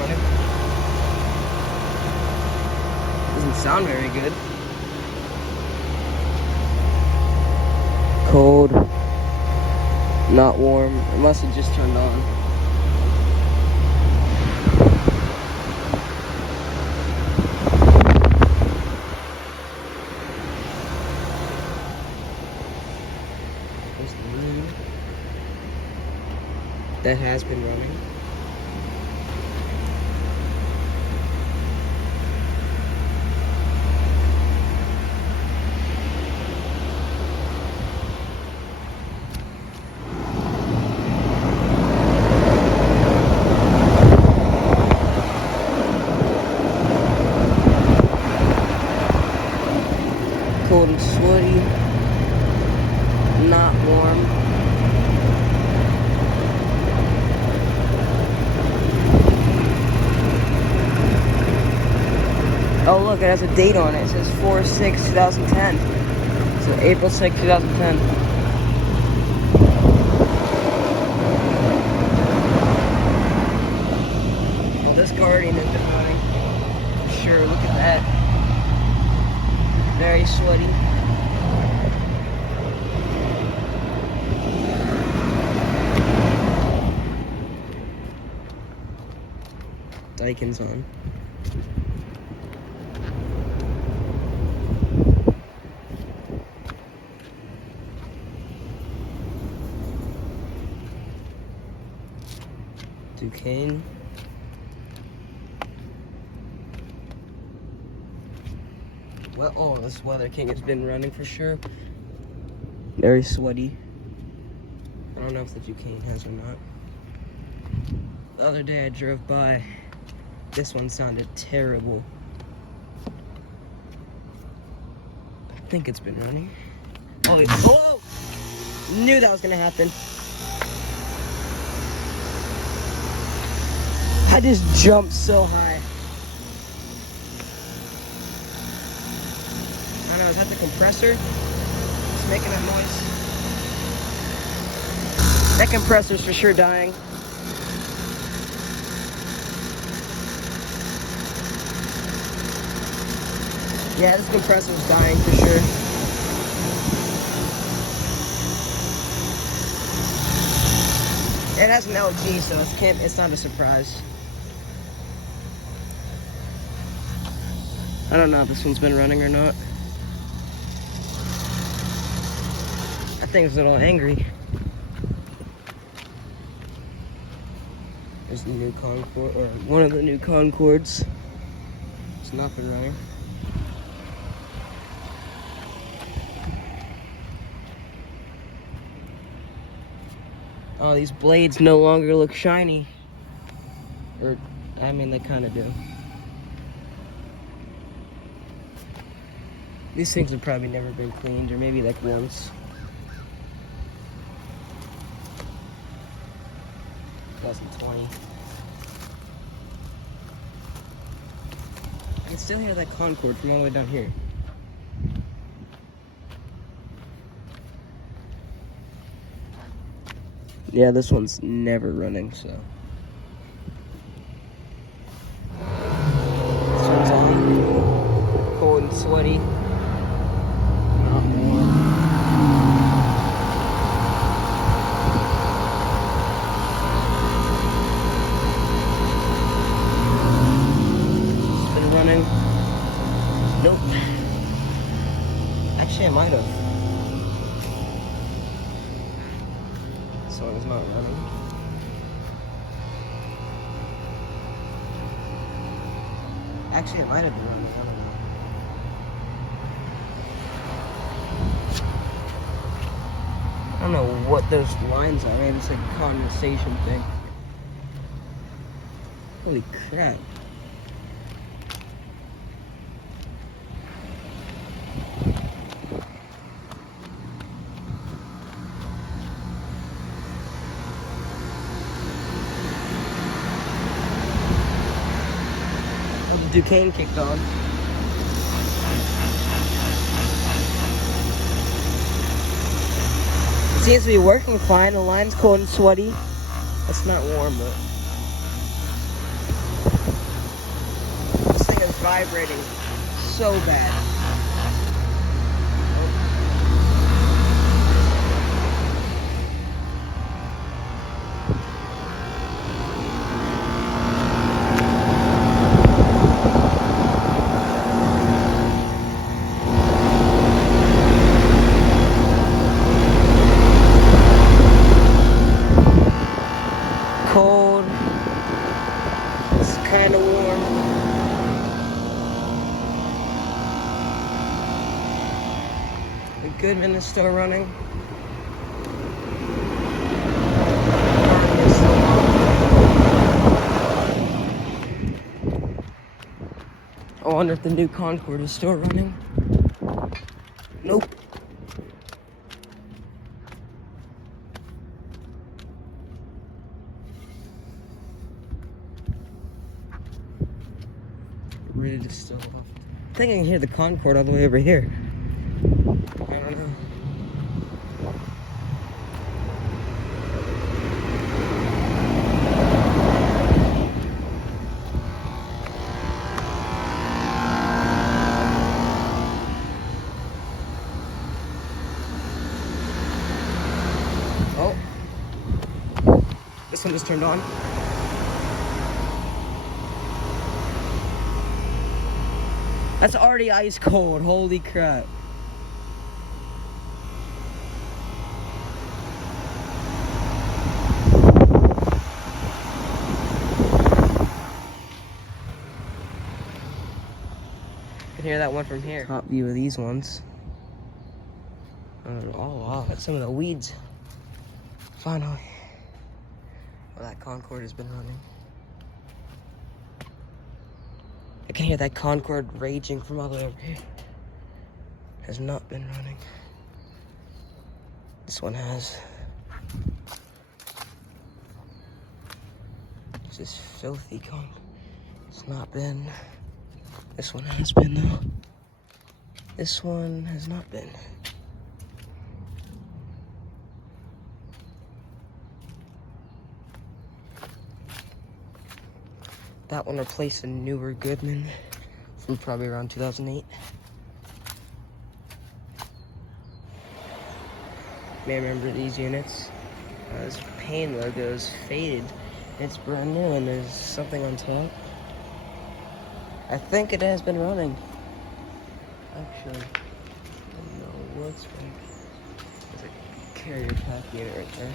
running. Doesn't sound very good. Cold. Not warm. It must have just turned on. There's the moon. That has been running. Cold and sweaty, not warm. Oh look, it has a date on it. It says 4/6/2010. So April 6, 2010. Well, this Guardian has been running. Sure, look at that. Very sweaty. Daikin's on. Duquesne. Well, oh, this Weather King has been running for sure. Very sweaty. I don't know if the Duquesne has or not. The other day I drove by. This one sounded terrible. I think it's been running. Oh, oh! Knew that was gonna happen. I just jumped so high. I don't know, is that the compressor? It's making that noise. That compressor's for sure dying. Yeah, this compressor's dying for sure. It has an LG, so it's not a surprise. I don't know if this one's been running or not. I think it's a little angry. There's the new Concord, or one of the new Concords. It's not been running. Oh, these blades no longer look shiny. Or, I mean, they kind of do. These things have probably never been cleaned, or maybe like once. 2020. I can still hear that Concord from all the way down here. Yeah, this one's never running, so. This one's on. Cold and sweaty. Not warm. It's been running. Nope. Actually, I might have. This one is not running. Actually, it might have been running. I don't know. I don't know what those lines are. Maybe it's like a condensation thing. Holy crap. Duquesne kicked on. It seems to be working fine. The line's cold and sweaty. It's not warm, but vibrating so bad. Cold. It's kind of warm. The Goodman is still running. I wonder if the new Concord is still running. Nope. Really just still off. I think I can hear the Concord all the way over here. I don't know. Oh. This one just turned on. That's already ice cold, holy crap. I can hear that one from here. Top view of these ones. Oh wow, got some of the weeds. Finally. Well, that Concord has been running. I can hear that Concord raging from all the way over here. Has not been running. This one has. This is filthy Concord. It's not been. This one has been though. This one has not been. That one replaced a newer Goodman from probably around 2008. May remember these units. This pane logo is faded. It's brand new and there's something on top. I think it has been running. Actually, I don't know what's running. There's a carrier pack unit right there.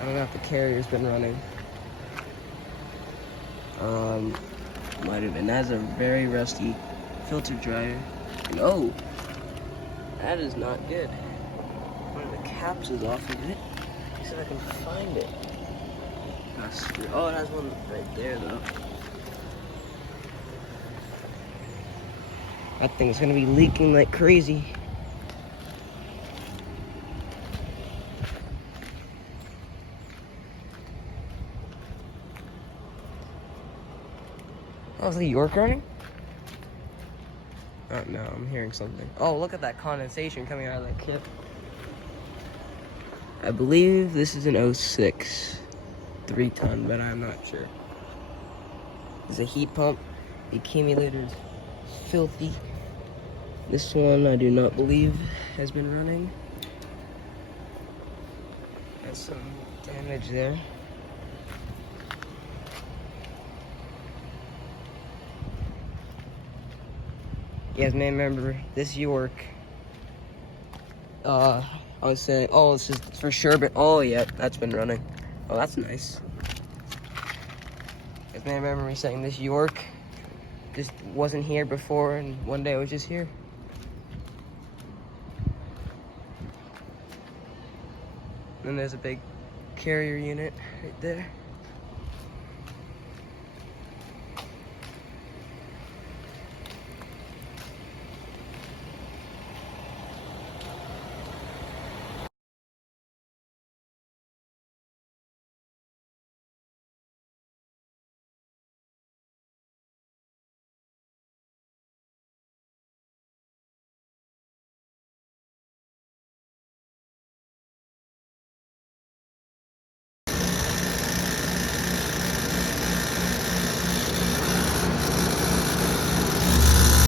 I don't know if the carrier's been running. Might have been. That's a very rusty filter dryer. No, that is not good. One of the caps is off of it. See if I can find it. Oh, it has one right there though. That thing's gonna be leaking like crazy. Oh, is the York running? Oh no, I'm hearing something. Oh, look at that condensation coming out of that kit. I believe this is an 06 3-ton, but I'm not sure. There's a heat pump. The accumulator is filthy. This one I do not believe has been running. There's some damage there. You guys may remember this York. I was saying, oh, this is for sure, but oh yeah, that's been running. Oh, that's nice. You guys may remember me saying this York just wasn't here before, and one day it was just here. Then there's a big carrier unit right there.